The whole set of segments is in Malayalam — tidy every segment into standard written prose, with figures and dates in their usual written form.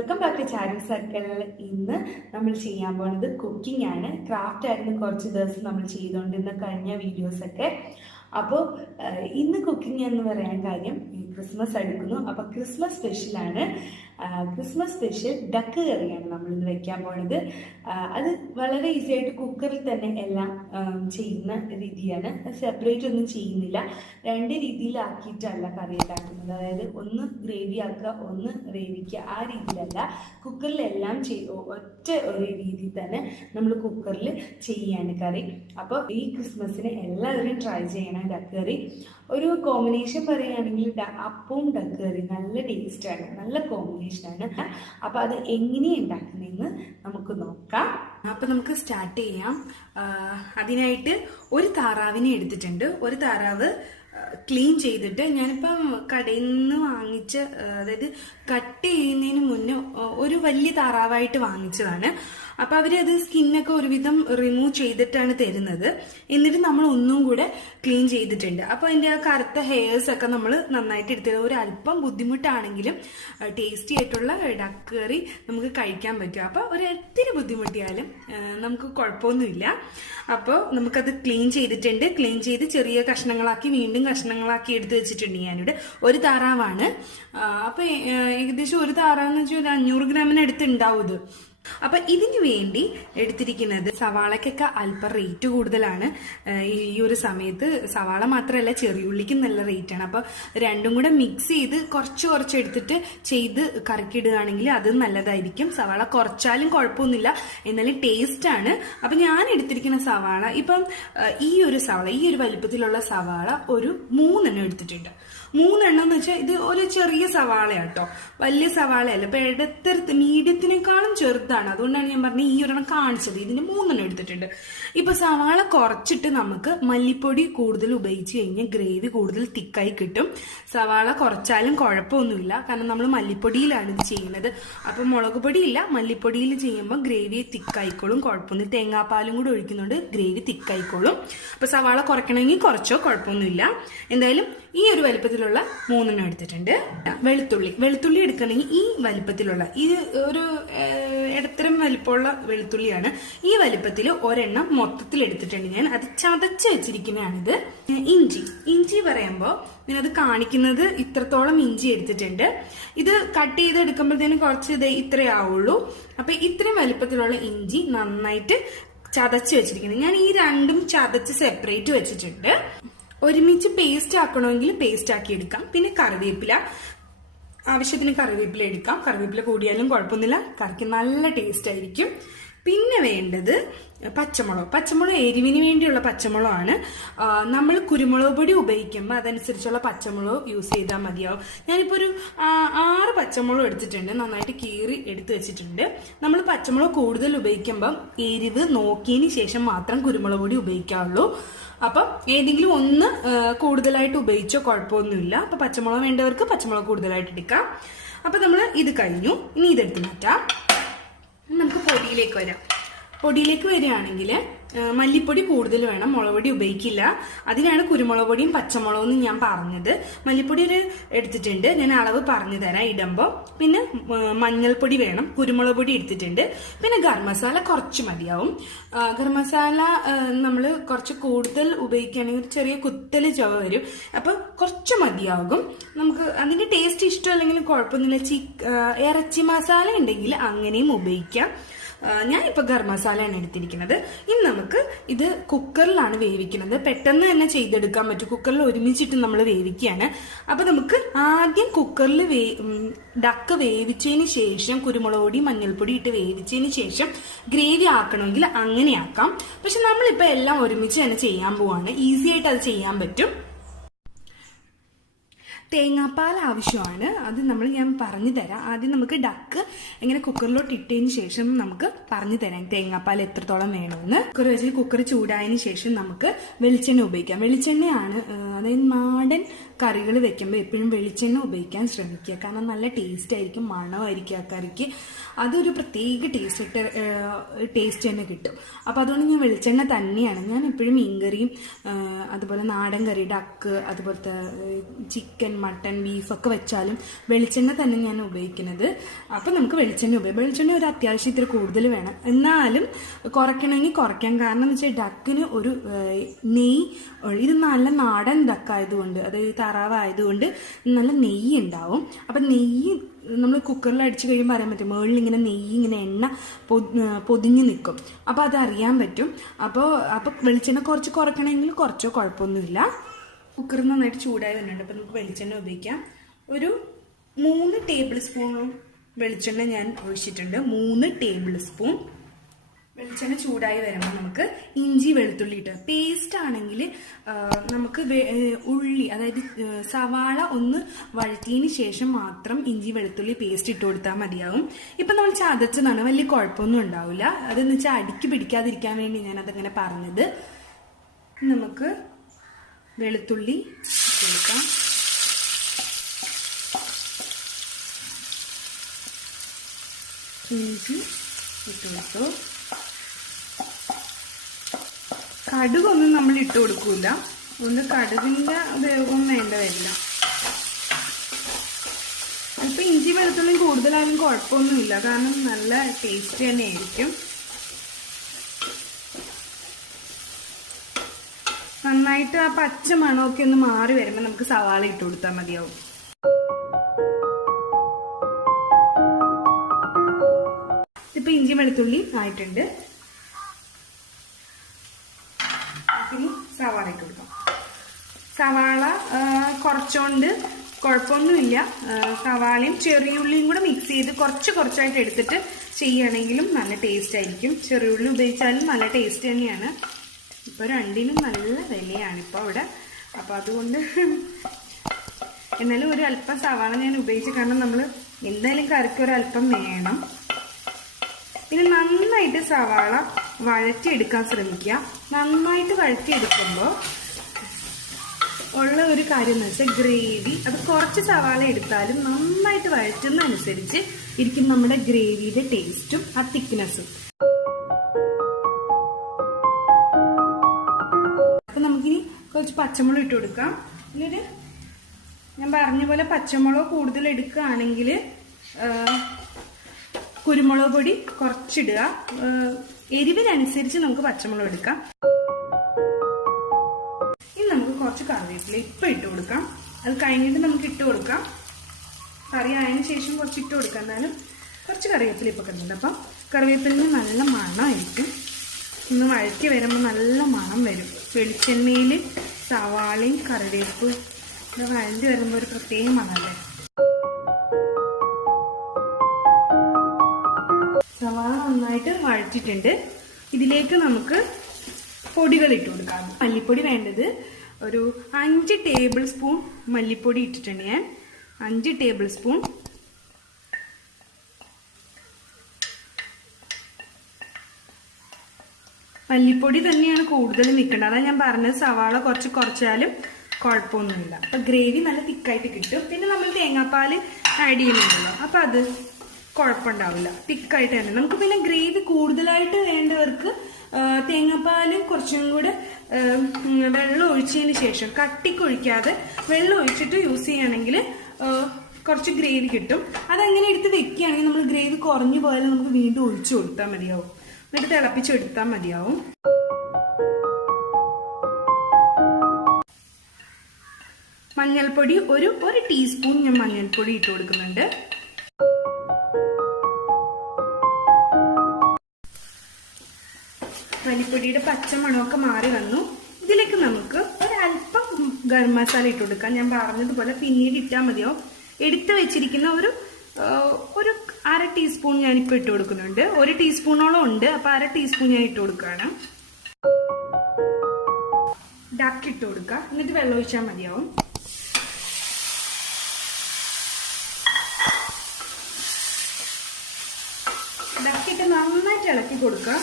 Welcome back to Charu circle. ഇന്ന് നമ്മൾ ചെയ്യാൻ പോകുന്നത് കുക്കിംഗ് ആണ്. ക്രാഫ്റ്റ് ആയിരുന്നു കുറച്ച് ദിവസം നമ്മൾ ചെയ്തുകൊണ്ടിരുന്ന കഴിഞ്ഞ വീഡിയോസൊക്കെ. അപ്പോൾ ഇന്ന് കുക്കിംഗ് എന്ന് പറയാൻ കാര്യം ക്രിസ്മസ് അടുക്കുന്നു. അപ്പോൾ ക്രിസ്മസ് സ്പെഷ്യലാണ്. ക്രിസ്മസ് സ്പെഷ്യൽ ഡക്ക് കറിയാണ് നമ്മളിന്ന് വെക്കാൻ പോണത്. അത് വളരെ ഈസി ആയിട്ട് കുക്കറിൽ തന്നെ എല്ലാം ചെയ്യുന്ന രീതിയാണ്. സെപ്പറേറ്റ് ഒന്നും ചെയ്യുന്നില്ല, രണ്ട് രീതിയിലാക്കിയിട്ടല്ല കറി ഉണ്ടാക്കുന്നത്. അതായത് ഒന്ന് ഗ്രേവി ആക്കുക, ഒന്ന് വേവിക്കുക, ആ രീതിയിലല്ല. കുക്കറിൽ എല്ലാം ഒറ്റ ഒരു രീതിയിൽ തന്നെ നമ്മൾ കുക്കറിൽ ചെയ്യാണ് കറി. അപ്പോൾ ഈ ക്രിസ്മസിന് എല്ലാവരും ട്രൈ ചെയ്യണം ഡക്ക് കറി. ഒരു കോമ്പിനേഷൻ പറയുകയാണെങ്കിൽ അപ്പവും ഡക്ക് കറി നല്ല ടേസ്റ്റാണ്, നല്ല കോമ്പിനേഷനാണ്. അപ്പോൾ അത് എങ്ങനെയാണ് ഉണ്ടാക്കുന്നതെന്ന് നമുക്ക് നോക്കാം. അപ്പം നമുക്ക് സ്റ്റാർട്ട് ചെയ്യാം. അതിനായിട്ട് ഒരു താറാവിനെ എടുത്തിട്ടുണ്ട്. ഒരു താറാവ് ക്ലീൻ ചെയ്തിട്ട് ഞാനിപ്പം കടയിൽ നിന്ന് വാങ്ങിച്ച, അതായത് കട്ട് ചെയ്യുന്നതിന് മുന്നേ ഒരു വലിയ താറാവായിട്ട് വാങ്ങിച്ചതാണ്. അപ്പം അവരത് സ്കിന്നൊക്കെ ഒരുവിധം റിമൂവ് ചെയ്തിട്ടാണ് തരുന്നത്. എന്നിട്ട് നമ്മൾ ഒന്നും കൂടെ ക്ലീൻ ചെയ്തിട്ടുണ്ട്. അപ്പോൾ അതിൻ്റെ ആ കറുത്ത ഹെയർസ് ഒക്കെ നമ്മൾ നന്നായിട്ട് എടുത്തത്. ഒരു അല്പം ബുദ്ധിമുട്ടാണെങ്കിലും ടേസ്റ്റി ആയിട്ടുള്ള ഡക്ക് കറി നമുക്ക് കഴിക്കാൻ പറ്റും. അപ്പോൾ ഒരു ഒത്തിരി ബുദ്ധിമുട്ടിയാലും നമുക്ക് കുഴപ്പമൊന്നുമില്ല. അപ്പോൾ നമുക്കത് ക്ലീൻ ചെയ്തിട്ടുണ്ട്. ക്ലീൻ ചെയ്ത് ചെറിയ കഷ്ണങ്ങളാക്കി വീണ്ടും കഷ്ണങ്ങളാക്കി എടുത്ത് വെച്ചിട്ടുണ്ട്. ഞാനിവിടെ ഒരു താറാവാണ്. അപ്പോൾ ഏകദേശം ഒരു താറാവെന്ന് വെച്ചാൽ ഒരു 500 ഗ്രാമിനടുത്ത് ഉണ്ടാവും ഇത്. അപ്പൊ ഇതിന് വേണ്ടി എടുത്തിരിക്കുന്നത്, സവാളക്കൊക്കെ അല്പം റേറ്റ് കൂടുതലാണ് ഈ ഒരു സമയത്ത്. സവാള മാത്രമല്ല, ചെറിയുള്ളിക്കും നല്ല റേറ്റ് ആണ്. അപ്പൊ രണ്ടും കൂടെ മിക്സ് ചെയ്ത് കുറച്ച് എടുത്തിട്ട് ചെയ്ത് കറിക്കിടുകയാണെങ്കിൽ അത് നല്ലതായിരിക്കും. സവാള കുറച്ചാലും കുഴപ്പമൊന്നുമില്ല, എന്നാലും ടേസ്റ്റ് ആണ്. അപ്പൊ ഞാൻ എടുത്തിരിക്കുന്ന സവാള ഇപ്പം ഈ ഒരു വലിപ്പത്തിലുള്ള സവാള ഒരു 3 എണ്ണം എടുത്തിട്ടുണ്ട്. 3 എണ്ണം എന്ന് വെച്ചാൽ ഇത് ഒരു ചെറിയ സവാളയാട്ടോ, വലിയ സവാളയല്ല. ഇപ്പൊ ഇടത്തരത്ത് മീഡിയത്തിനേക്കാളും ചെറുതാണ്. അതുകൊണ്ടാണ് ഞാൻ പറഞ്ഞത് ഈ ഒരെണ്ണം കാണിച്ചത്. ഇതിന് 3 എണ്ണം എടുത്തിട്ടുണ്ട്. ഇപ്പൊ സവാള കുറച്ചിട്ട് നമുക്ക് മല്ലിപ്പൊടി കൂടുതൽ ഉപയോഗിച്ച് കഴിഞ്ഞാൽ ഗ്രേവി കൂടുതൽ തിക്കായി കിട്ടും. സവാള കുറച്ചാലും കുഴപ്പമൊന്നുമില്ല, കാരണം നമ്മൾ മല്ലിപ്പൊടിയിലാണ് ഇത് ചെയ്യുന്നത്. അപ്പൊ മുളക് പൊടിയില്ല, മല്ലിപ്പൊടിയിൽ ചെയ്യുമ്പോൾ ഗ്രേവി തിക്കായിക്കോളും, കുഴപ്പമൊന്നുമില്ല. തേങ്ങാപ്പാലും കൂടെ ഒഴിക്കുന്നുണ്ട്, ഗ്രേവി തിക്കായിക്കോളും. അപ്പൊ സവാള കുറയ്ക്കണമെങ്കിൽ കുറച്ചോ, കുഴപ്പമൊന്നുമില്ല. എന്തായാലും ഈ ഒരു വലിപ്പത്തിലുള്ള 3 എണ്ണം എടുത്തിട്ടുണ്ട്. വെളുത്തുള്ളി എടുക്കണമെങ്കിൽ ഈ വലിപ്പത്തിലുള്ള, ഇത് ഒരു ഇടത്തരം വലിപ്പമുള്ള വെളുത്തുള്ളിയാണ്. ഈ വലിപ്പത്തിൽ ഒരെണ്ണം മൊത്തത്തിൽ എടുത്തിട്ടുണ്ട് ഞാൻ. അത് ചതച്ച് വെച്ചിരിക്കുന്നതാണിത്. ഇഞ്ചി പറയുമ്പോൾ ഞാനത് കാണിക്കുന്നത് ഇത്രത്തോളം ഇഞ്ചി എടുത്തിട്ടുണ്ട്. ഇത് കട്ട് ചെയ്തെടുക്കുമ്പോഴത്തേനും കുറച്ച് ഇത്രയാവുള്ളൂ. അപ്പൊ ഇത്രയും വലിപ്പത്തിലുള്ള ഇഞ്ചി നന്നായിട്ട് ചതച്ച് വെച്ചിരിക്കുന്നത്. ഞാൻ ഈ രണ്ടും ചതച്ച് സെപ്പറേറ്റ് വെച്ചിട്ടുണ്ട്. ഒരുമിച്ച് പേസ്റ്റ് ആക്കണമെങ്കിൽ പേസ്റ്റ് ആക്കി എടുക്കാം. പിന്നെ കറിവേപ്പില, ആവശ്യത്തിന് കറിവേപ്പില എടുക്കാം. കറിവേപ്പില കൂടിയാലും കുഴപ്പമൊന്നുമില്ല, കറിക്ക് നല്ല ടേസ്റ്റ് ആയിരിക്കും. പിന്നെ വേണ്ടത് പച്ചമുളക് എരിവിന് വേണ്ടിയുള്ള പച്ചമുളകാണ്. നമ്മൾ കുരുമുളക് പൊടി ഉപയോഗിക്കുമ്പോൾ അതനുസരിച്ചുള്ള പച്ചമുളക് യൂസ് ചെയ്താൽ മതിയാവും. ഞാനിപ്പോൾ ഒരു 6 പച്ചമുളക് എടുത്തിട്ടുണ്ട്, നന്നായിട്ട് കീറി എടുത്ത് വെച്ചിട്ടുണ്ട്. നമ്മൾ പച്ചമുളക് കൂടുതൽ ഉപയോഗിക്കുമ്പം എരിവ് നോക്കിയതിന് ശേഷം മാത്രം കുരുമുളക് പൊടി ഉപയോഗിക്കാവുള്ളൂ. അപ്പം ഏതെങ്കിലും ഒന്ന് കൂടുതലായിട്ട് ഉപയോഗിച്ചോ കുഴപ്പമൊന്നുമില്ല. അപ്പൊ പച്ചമുളക് വേണ്ടവർക്ക് പച്ചമുളക് കൂടുതലായിട്ട് എടുക്കാം. അപ്പൊ നമ്മൾ ഇത് കഴിഞ്ഞു. ഇനി ഇതെടുത്ത് മാറ്റാം. നമുക്ക് പൊടിയിലേക്ക് വരികയാണെങ്കിൽ മല്ലിപ്പൊടി കൂടുതൽ വേണം, മുളക് പൊടി ഉപയോഗിക്കില്ല. അതിനാണ് കുരുമുളക് പൊടിയും പച്ചമുളകും എന്ന് ഞാൻ പറഞ്ഞത്. മല്ലിപ്പൊടി ഒരു എടുത്തിട്ടുണ്ട്, ഞാൻ അളവ് പറഞ്ഞു തരാം ഇടുമ്പോൾ. പിന്നെ മഞ്ഞൾപ്പൊടി വേണം, കുരുമുളക് പൊടി എടുത്തിട്ടുണ്ട്. പിന്നെ ഗരം മസാല കുറച്ച് മതിയാവും. ഗരം മസാല നമ്മൾ കുറച്ച് കൂടുതൽ ഉപയോഗിക്കുകയാണെങ്കിൽ ചെറിയ കുത്തൽ ചുവ വരും. അപ്പൊ കുറച്ച് മതിയാകും. നമുക്ക് അതിന്റെ ടേസ്റ്റ് ഇഷ്ടമല്ലെങ്കിലും കുഴപ്പമൊന്നുമില്ല. ഇറച്ചി മസാല ഉണ്ടെങ്കിൽ അങ്ങനെയും ഉപയോഗിക്കാം. ഞാനിപ്പോൾ ഗരം മസാലയാണ് എടുത്തിരിക്കുന്നത്. ഇനി നമുക്ക് ഇത് കുക്കറിലാണ് വേവിക്കുന്നത്. പെട്ടെന്ന് തന്നെ ചെയ്തെടുക്കാൻ പറ്റും. കുക്കറിൽ ഒരുമിച്ചിട്ട് നമ്മൾ വേവിക്കുകയാണ്. അപ്പൊ നമുക്ക് ആദ്യം കുക്കറിൽ ഡക്ക് വേവിച്ചതിന് ശേഷം കുരുമുളക് പൊടി മഞ്ഞൾപ്പൊടി ഇട്ട് വേവിച്ചതിന് ശേഷം ഗ്രേവി ആക്കണമെങ്കിൽ അങ്ങനെ ആക്കാം. പക്ഷെ നമ്മളിപ്പോൾ എല്ലാം ഒരുമിച്ച് തന്നെ ചെയ്യാൻ പോവാണ്. ഈസി ആയിട്ട് അത് ചെയ്യാൻ പറ്റും. തേങ്ങാപ്പാൽ ആവശ്യമാണ്. അത് ഞാൻ പറഞ്ഞു തരാം. ആദ്യം നമുക്ക് ഡക്ക് എങ്ങനെ കുക്കറിലോട്ട് ഇട്ടതിന് ശേഷം നമുക്ക് പറഞ്ഞു തരാം തേങ്ങാപ്പാൽ എത്രത്തോളം വേണമെന്ന്. കുക്കർ വെച്ച് കുക്കർ ചൂടായതിനു ശേഷം നമുക്ക് വെളിച്ചെണ്ണ ഉപയോഗിക്കാം. വെളിച്ചെണ്ണയാണ്, അതായത് നാടൻ കറികൾ വെക്കുമ്പോൾ എപ്പോഴും വെളിച്ചെണ്ണ ഉപയോഗിക്കാൻ ശ്രമിക്കുക. കാരണം നല്ല ടേസ്റ്റ് ആയിരിക്കും, മണമായിരിക്കും ആ കറിക്ക്. അതൊരു പ്രത്യേക ടേസ്റ്റ് തന്നെ കിട്ടും. അപ്പോൾ അതുകൊണ്ട് ഞാൻ വെളിച്ചെണ്ണ തന്നെയാണ്. ഞാൻ എപ്പോഴും മീൻകറിയും അതുപോലെ നാടൻ കറി, ഡക്ക്, അതുപോലത്തെ ചിക്കൻ, മട്ടൺ ബീഫൊക്കെ വെച്ചാലും വെളിച്ചെണ്ണ തന്നെ ഞാൻ ഉപയോഗിക്കുന്നത്. അപ്പം നമുക്ക് വെളിച്ചെണ്ണ ഒരു അത്യാവശ്യം ഇത്തിരി കൂടുതൽ വേണം. എന്നാലും കുറയ്ക്കണമെങ്കിൽ കുറയ്ക്കാം. കാരണം എന്ന് വെച്ചാൽ ഡക്കിന് ഒരു നെയ്യ്, ഇത് നല്ല നാടൻ ഡക്കായതുകൊണ്ട്, അതായത് താറാവായതുകൊണ്ട് നല്ല നെയ്യ് ഉണ്ടാവും. അപ്പം നെയ്യ് നമ്മൾ കുക്കറിൽ അടിച്ച് കഴിയുമ്പോൾ അറിയാൻ പറ്റും, മുകളിൽ ഇങ്ങനെ നെയ്യ് ഇങ്ങനെ എണ്ണ പൊതിഞ്ഞ് നിൽക്കും. അപ്പോൾ അതറിയാൻ പറ്റും. അപ്പോൾ വെളിച്ചെണ്ണ കുറച്ച് കുറയ്ക്കണമെങ്കിൽ കുറച്ചോ കുഴപ്പമൊന്നുമില്ല. കുക്കർ നന്നായിട്ട് ചൂടായി വരുന്നുണ്ട്. അപ്പോൾ നമുക്ക് വെളിച്ചെണ്ണ ഉപയോഗിക്കാം. ഒരു 3 ടേബിൾ സ്പൂൺ വെളിച്ചെണ്ണ ഞാൻ ഒഴിച്ചിട്ടുണ്ട്. 3 ടേബിൾ സ്പൂൺ വെളിച്ചെണ്ണ ചൂടായി വരുമ്പോൾ നമുക്ക് ഇഞ്ചി വെളുത്തുള്ളി ഇട്ട്, പേസ്റ്റ് ആണെങ്കിൽ നമുക്ക് ഉള്ളി, അതായത് സവാള ഒന്ന് വഴറ്റിയതിന് ശേഷം മാത്രം ഇഞ്ചി വെളുത്തുള്ളി പേസ്റ്റ് ഇട്ട് കൊടുത്താൽ മതിയാവും. ഇപ്പം നമ്മൾ ചതച്ചതാണ്, വലിയ കുഴപ്പമൊന്നും ഉണ്ടാവില്ല. അതെന്ന് വെച്ചാൽ അടിക്ക് പിടിക്കാതിരിക്കാൻ വേണ്ടി ഞാൻ അതങ്ങനെ പറഞ്ഞത്. നമുക്ക് വെളുത്തുള്ളി ഇട്ട് കൊടുക്കാം. ഇഞ്ചി ഇട്ട് കൊടുത്തു. കടുകൊന്നും നമ്മൾ ഇട്ട് കൊടുക്കൂല, അതുകൊണ്ട് കടുകിൻ്റെ ഉപയോഗം വേണ്ട വരില്ല. ഇപ്പം ഇഞ്ചി വെളുത്തുള്ളി കൂടുതലായാലും കുഴപ്പമൊന്നുമില്ല, കാരണം നല്ല ടേസ്റ്റ് തന്നെ ആയിരിക്കും. നന്നായിട്ട് ആ പച്ച മണമൊക്കെ ഒന്ന് മാറി വരുമ്പോൾ നമുക്ക് സവാള ഇട്ട് കൊടുത്താൽ മതിയാവും. ഇപ്പം ഇഞ്ചി വെളുത്തുള്ളി ആയിട്ടുണ്ട്. സവാള ഇട്ട് കൊടുക്കാം. സവാള കുറച്ചുകൊണ്ട് കുഴപ്പമൊന്നുമില്ല. സവാളയും ചെറിയുള്ളിയും കൂടെ മിക്സ് ചെയ്ത് കുറച്ചായിട്ട് എടുത്തിട്ട് ചെയ്യുകയാണെങ്കിലും നല്ല ടേസ്റ്റ് ആയിരിക്കും. ചെറിയുള്ളി ഉപയോഗിച്ചാലും നല്ല ടേസ്റ്റ് തന്നെയാണ്. ഇപ്പോൾ രണ്ടിനും നല്ല വിലയാണ് ഇപ്പോൾ അവിടെ. അപ്പോൾ അതുകൊണ്ട് എന്നാലും ഒരു അല്പം സവാള ഞാൻ ഉപയോഗിച്ചു, കാരണം നമ്മൾ എന്തായാലും കറിക്ക് ഒരല്പം വേണം. പിന്നെ നന്നായിട്ട് സവാള വഴറ്റിയെടുക്കാൻ ശ്രമിക്കുക. നന്നായിട്ട് വഴറ്റിയെടുക്കുമ്പോൾ ഉള്ള ഒരു കാര്യം എന്ന് വെച്ചാൽ ഗ്രേവി, അത് കുറച്ച് സവാള എടുത്താലും നന്നായിട്ട് വഴറ്റുന്നതനുസരിച്ച് ഇരിക്കും നമ്മുടെ ഗ്രേവിയുടെ ടേസ്റ്റും ആ തിക്നെസ്സും. അപ്പം നമുക്കിനി കുറച്ച് പച്ചമുളക് ഇട്ട് കൊടുക്കാം. എന്നിട്ട് ഞാൻ പറഞ്ഞ പോലെ പച്ചമുളക് കൂടുതൽ എടുക്കുകയാണെങ്കിൽ കുരുമുളക് പൊടി കുറച്ചിടുക. എരിവിനനുസരിച്ച് നമുക്ക് പച്ചമുളക് എടുക്കാം. ഇനി നമുക്ക് കുറച്ച് കറിവേപ്പില ഇപ്പം ഇട്ട് കൊടുക്കാം. അത് കഴിഞ്ഞിട്ട് നമുക്ക് ഇട്ട് കൊടുക്കാം. കറി ആയതിനു ശേഷം കുറച്ച് ഇട്ട് കൊടുക്കാം. എന്നാലും കുറച്ച് കറിവേപ്പില ഇപ്പം കിട്ടുന്നുണ്ട്. അപ്പം കറിവേപ്പിലിന് നല്ല മണമായിരിക്കും. ഒന്ന് വഴറ്റി വരുമ്പോൾ നല്ല മണം വരും. വെളിച്ചെണ്ണയിൽ സവാളയും കറിവേപ്പും ഇത് വഴറ്റി വരുമ്പോൾ ഒരു പ്രത്യേക മണമല്ലേ. സവാള നന്നായിട്ട് വഴറ്റിയിട്ടുണ്ട്. ഇതിലേക്ക് നമുക്ക് പൊടികൾ ഇട്ട് കൊടുക്കാം. മല്ലിപ്പൊടി വേണ്ടത് ഒരു 5 ടേബിൾ സ്പൂൺ മല്ലിപ്പൊടി ഇട്ടിട്ടുണ്ട് ഞാൻ. 5 ടേബിൾ സ്പൂൺ. മല്ലിപ്പൊടി തന്നെയാണ് കൂടുതൽ നിൽക്കേണ്ടത്. അതാണ് ഞാൻ പറഞ്ഞത്, സവാള കുറച്ചാലും കുഴപ്പമൊന്നുമില്ല. അപ്പം ഗ്രേവി നല്ല തിക്കായിട്ട് കിട്ടും. പിന്നെ നമ്മൾ തേങ്ങാപ്പാൽ ആഡ് ചെയ്യുന്നുണ്ടല്ലോ, അപ്പം അത് കുഴപ്പമുണ്ടാവില്ല, തിക്കായിട്ട് തന്നെ. നമുക്ക് പിന്നെ ഗ്രേവി കൂടുതലായിട്ട് വേണ്ടവർക്ക് തേങ്ങാപ്പാൽ കുറച്ചും കൂടെ വെള്ളം ഒഴിച്ചതിന് ശേഷം, കട്ടിക്കൊഴിക്കാതെ വെള്ളം ഒഴിച്ചിട്ട് യൂസ് ചെയ്യുകയാണെങ്കിൽ കുറച്ച് ഗ്രേവി കിട്ടും. അതങ്ങനെ എടുത്ത് വെക്കുകയാണെങ്കിൽ നമ്മൾ ഗ്രേവി കുറഞ്ഞു പോയാലും നമുക്ക് വീണ്ടും ഒഴിച്ചു കൊടുത്താൽ മതിയാവും. എന്നിട്ട് തിളപ്പിച്ചെടുത്താൽ മതിയാവും. മഞ്ഞൾപ്പൊടി ഒരു ടീസ്പൂൺ ഞാൻ മഞ്ഞൾപ്പൊടി ഇട്ട് കൊടുക്കുന്നുണ്ട്. മല്ലിപ്പൊടിയുടെ പച്ചമണമൊക്കെ മാറി വന്നു. ഇതിലേക്ക് നമുക്ക് ഒരല്പം ഗരം മസാല ഇട്ട് കൊടുക്കാം. ഞാൻ പറഞ്ഞതുപോലെ പിന്നീട് ഇട്ടാൽ മതിയോ. എടുത്ത് വെച്ചിരിക്കുന്ന ഒരു 1/2 ടീസ്പൂൺ ഞാനിപ്പോൾ ഇട്ട് കൊടുക്കുന്നുണ്ട്. 1 ടീസ്പൂണോളം ഉണ്ട്, അപ്പോൾ 1/2 ടീസ്പൂൺ ഞാൻ ഇട്ട് കൊടുക്കുകയാണ്. ഡക്ക് ഇട്ട് കൊടുക്കുക. എന്നിട്ട് വെള്ളം ഒഴിച്ചാൽ മതിയാവും. ഡക്കിട്ട് നന്നായിട്ട് ഇളക്കി കൊടുക്കുക.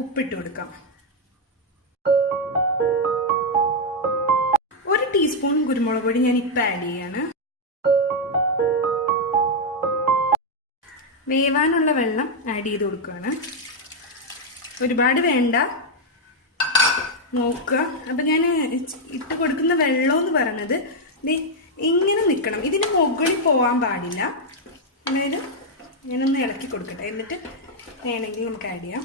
ഉപ്പിട്ട് കൊടുക്കാം. 1 ടീസ്പൂൺ കുരുമുളക് പൊടി ഞാൻ ഇപ്പം ആഡ് ചെയ്യാണ്. വേവാനുള്ള വെള്ളം ആഡ് ചെയ്ത് കൊടുക്കുകയാണ്. ഒരുപാട് വേണ്ട, നോക്കുക. അപ്പം ഞാൻ ഇട്ട് കൊടുക്കുന്ന വെള്ളം എന്ന് പറയുന്നത് ഇങ്ങനെ നിൽക്കണം, ഇതിന് മുകളിൽ പോകാൻ പാടില്ല. അതായത് ഞാനൊന്ന് ഇളക്കി കൊടുക്കട്ടെ, എന്നിട്ട് വേണമെങ്കിൽ നമുക്ക് ആഡ് ചെയ്യാം.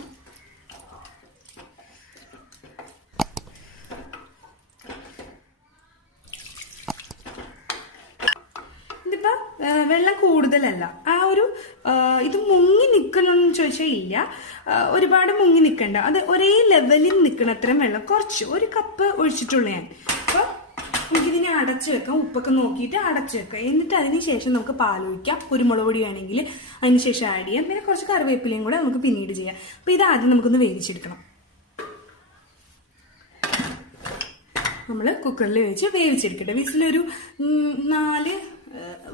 ഇതിപ്പോൾ വെള്ളം കൂടുതലല്ല, ആ ഒരു ഇത് മുങ്ങി നിൽക്കണമെന്ന് ചോദിച്ചാൽ ഇല്ല, ഒരുപാട് മുങ്ങി നിൽക്കണ്ട, അത് ഒരേ ലെവലിൽ നിൽക്കണം അത്രയും വെള്ളം. കുറച്ച് ഒരു കപ്പ് ഒഴിച്ചിട്ടുള്ളൂ ഞാൻ. അപ്പോൾ നമുക്കിതിനെ അടച്ചു വെക്കാം, ഉപ്പൊക്കെ നോക്കിയിട്ട് അടച്ചു വെക്കാം. എന്നിട്ട് അതിന് ശേഷം നമുക്ക് പാലൊഴിക്കാം, കുരുമുളക് പൊടി വേണമെങ്കിൽ അതിന് ശേഷം ആഡ് ചെയ്യാം, പിന്നെ കുറച്ച് കറിവേപ്പിലയും കൂടെ നമുക്ക് പിന്നീട് ചെയ്യാം. അപ്പോൾ ഇതാദ്യം നമുക്കൊന്ന് വേവിച്ചെടുക്കണം. നമ്മൾ കുക്കറിൽ വെച്ച് വേവിച്ചെടുക്കട്ടെ. വിസിലൊരു 4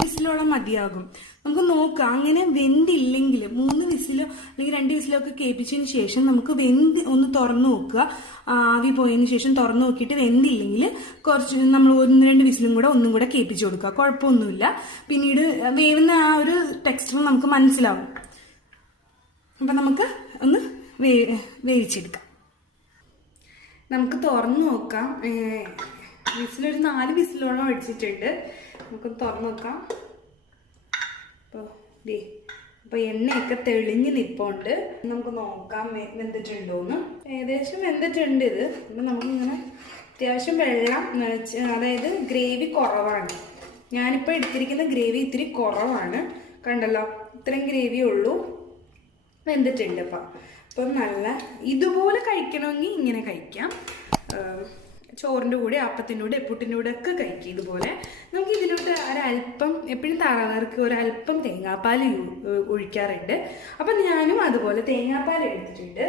വിസിലോളം മതിയാകും. നമുക്ക് നോക്കാം, അങ്ങനെ വെന്തില്ലെങ്കിൽ 3 വിസിലോ അല്ലെങ്കിൽ 2 വിസിലോ ഒക്കെ കേൾപ്പിച്ചതിന് ശേഷം നമുക്ക് ഒന്ന് തുറന്നു നോക്കുക. ആവി പോയതിന് ശേഷം തുറന്നു നോക്കിയിട്ട് വെന്തില്ലെങ്കിൽ കുറച്ച് നമ്മൾ 1-2 വിസിലും കൂടെ ഒന്നും കൂടെ കേൾപ്പിച്ചു കൊടുക്കുക, കുഴപ്പമൊന്നുമില്ല. പിന്നീട് വേവുന്ന ആ ഒരു ടെക്സ്ചർ നമുക്ക് മനസ്സിലാവും. അപ്പം നമുക്ക് ഒന്ന് വേവിച്ചെടുക്കാം. നമുക്ക് തുറന്നു നോക്കാം. വിസിലൊരു 4 വിസിലോളം അടിച്ചിട്ടുണ്ട്. നമുക്ക് തുറന്നു നോക്കാം. അപ്പോൾ എണ്ണയൊക്കെ തെളിഞ്ഞ് നിൽപ്പുണ്ട്. നമുക്ക് നോക്കാം വെന്തിട്ടുണ്ടോന്ന്. ഏകദേശം വെന്തിട്ടുണ്ട് ഇത്. അപ്പം നമുക്കിങ്ങനെ അത്യാവശ്യം വെള്ളം, അതായത് ഗ്രേവി കുറവാണ്. ഞാനിപ്പോൾ എടുത്തിരിക്കുന്ന ഗ്രേവി ഇത്തിരി കുറവാണ്, കണ്ടല്ലോ, ഇത്രയും ഗ്രേവിയേ ഉള്ളൂ. വെന്തിട്ടുണ്ട്. അപ്പം നല്ല ഇതുപോലെ കഴിക്കണമെങ്കിൽ ഇങ്ങനെ കഴിക്കാം. ചോറിൻ്റെ കൂടെ, അപ്പത്തിൻ്റെ കൂടെ, പുട്ടിൻ്റെ കൂടെ ഒക്കെ കഴിക്കും ഇതുപോലെ. നമുക്ക് ഇതിലോട്ട് ഒരല്പം, എപ്പോഴും താറാവർക്ക് ഒരല്പം തേങ്ങാപ്പാൽ ഒഴിക്കാറുണ്ട്. അപ്പം ഞാനും അതുപോലെ തേങ്ങാപ്പാൽ എടുത്തിട്ടുണ്ട്.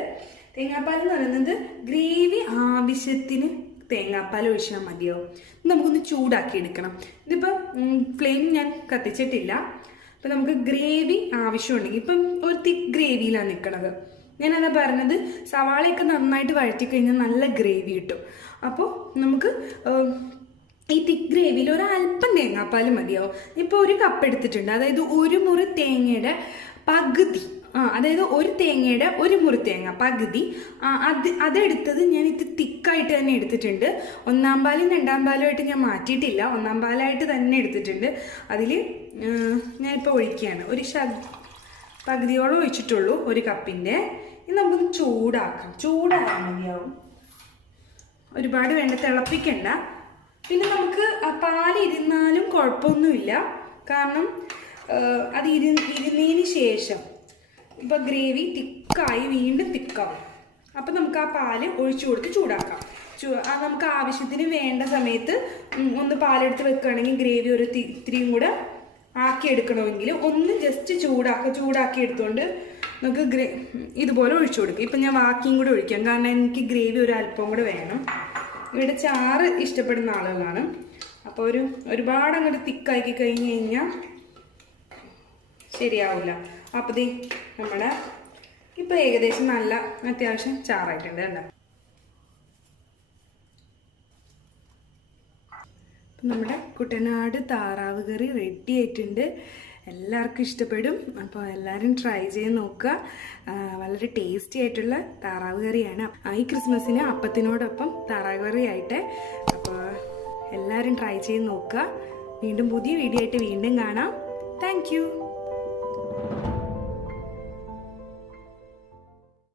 തേങ്ങാപ്പാൽ എന്ന് പറയുന്നത് ഗ്രേവി ആവശ്യത്തിന് തേങ്ങാപ്പാൽ ഒഴിച്ചാൽ മതിയോ. നമുക്കൊന്ന് ചൂടാക്കി എടുക്കണം. ഇതിപ്പം ഫ്ലെയിം ഞാൻ കത്തിച്ചിട്ടില്ല. അപ്പം നമുക്ക് ഗ്രേവി ആവശ്യമുണ്ടെങ്കിൽ, ഇപ്പം ഒരു തിക്ക് ഗ്രേവിയിലാണ് നിൽക്കണത്. ഞാനതാ പറഞ്ഞത്, സവാളയൊക്കെ നന്നായിട്ട് വഴറ്റി കഴിഞ്ഞാൽ നല്ല ഗ്രേവി കിട്ടും. അപ്പോൾ നമുക്ക് ഈ തിക്ക് ഗ്രേവിയിൽ ഒരല്പം തേങ്ങാപ്പാൽ മതിയാവും. ഇപ്പോൾ 1 കപ്പ് എടുത്തിട്ടുണ്ട്, അതായത് 1 മുറി തേങ്ങയുടെ പകുതി, അതായത് 1 തേങ്ങയുടെ 1 മുറി തേങ്ങ പകുതി, അതെടുത്തത് ഞാൻ ഇത് തിക്കായിട്ട് തന്നെ എടുത്തിട്ടുണ്ട്. 1-ാം പാലും 2-ാം പാലും ആയിട്ട് ഞാൻ മാറ്റിയിട്ടില്ല, 1-ാം പാലായിട്ട് തന്നെ എടുത്തിട്ടുണ്ട്. അതിൽ ഞാനിപ്പോൾ ഒഴിക്കുകയാണ്. ഒരു പകുതിയോളം ഒഴിച്ചിട്ടുള്ളൂ 1 കപ്പിൻ്റെ. ഇനി നമുക്കൊന്ന് ചൂടാക്കാം. ചൂടാക്കാൻ മതിയാവും, ഒരുപാട് വേണ്ട, തിളപ്പിക്കണ്ട. പിന്നെ നമുക്ക് പാലിരുന്നാലും കുഴപ്പമൊന്നുമില്ല, കാരണം അത് ഇരുന്നതിന് ശേഷം ഇപ്പം ഗ്രേവി തിക്കായി വീണ്ടും തിക്കാവും. അപ്പം നമുക്ക് ആ പാല് ഒഴിച്ചു കൊടുത്ത് ചൂടാക്കാം. നമുക്ക് ആവശ്യത്തിന് വേണ്ട സമയത്ത് ഒന്ന് പാലെടുത്ത് വെക്കുകയാണെങ്കിൽ ഗ്രേവി ഒരു ഇത്തിരിയും കൂടെ ആക്കി എടുക്കണമെങ്കിൽ ഒന്ന് ജസ്റ്റ് ചൂടാക്കി എടുത്തുകൊണ്ട് നമുക്ക് ഇതുപോലെ ഒഴിച്ചു കൊടുക്കും. ഇപ്പം ഞാൻ ബാക്കിയും കൂടെ ഒഴിക്കാം, കാരണം എനിക്ക് ഗ്രേവി ഒരു അല്പം കൂടെ വേണം. ഇവിടെ ചാറ് ഇഷ്ടപ്പെടുന്ന ആളുകളാണ്. അപ്പോൾ ഒരുപാട് അങ്ങോട്ട് തിക്കാക്കി കഴിഞ്ഞ് കഴിഞ്ഞാൽ ശരിയാവില്ല. അപ്പോൾ നമ്മുടെ ഇപ്പോൾ ഏകദേശം നല്ല അത്യാവശ്യം ചാറായിട്ടുണ്ട്. അല്ല, നമ്മുടെ കുട്ടനാട് താറാവ് കറി റെഡി ആയിട്ടുണ്ട്. എല്ലാവർക്കും ഇഷ്ടപ്പെടും. അപ്പോൾ എല്ലാവരും ട്രൈ ചെയ്ത് നോക്കുക. വളരെ ടേസ്റ്റി ആയിട്ടുള്ള താറാവ് കറിയാണ്. ഈ ക്രിസ്മസിന് അപ്പത്തിനോടൊപ്പം താറാവ് കറി ആയിട്ട്. അപ്പോൾ എല്ലാവരും ട്രൈ ചെയ്ത് നോക്കുക. വീണ്ടും പുതിയ വീഡിയോ ആയിട്ട് വീണ്ടും കാണാം. താങ്ക്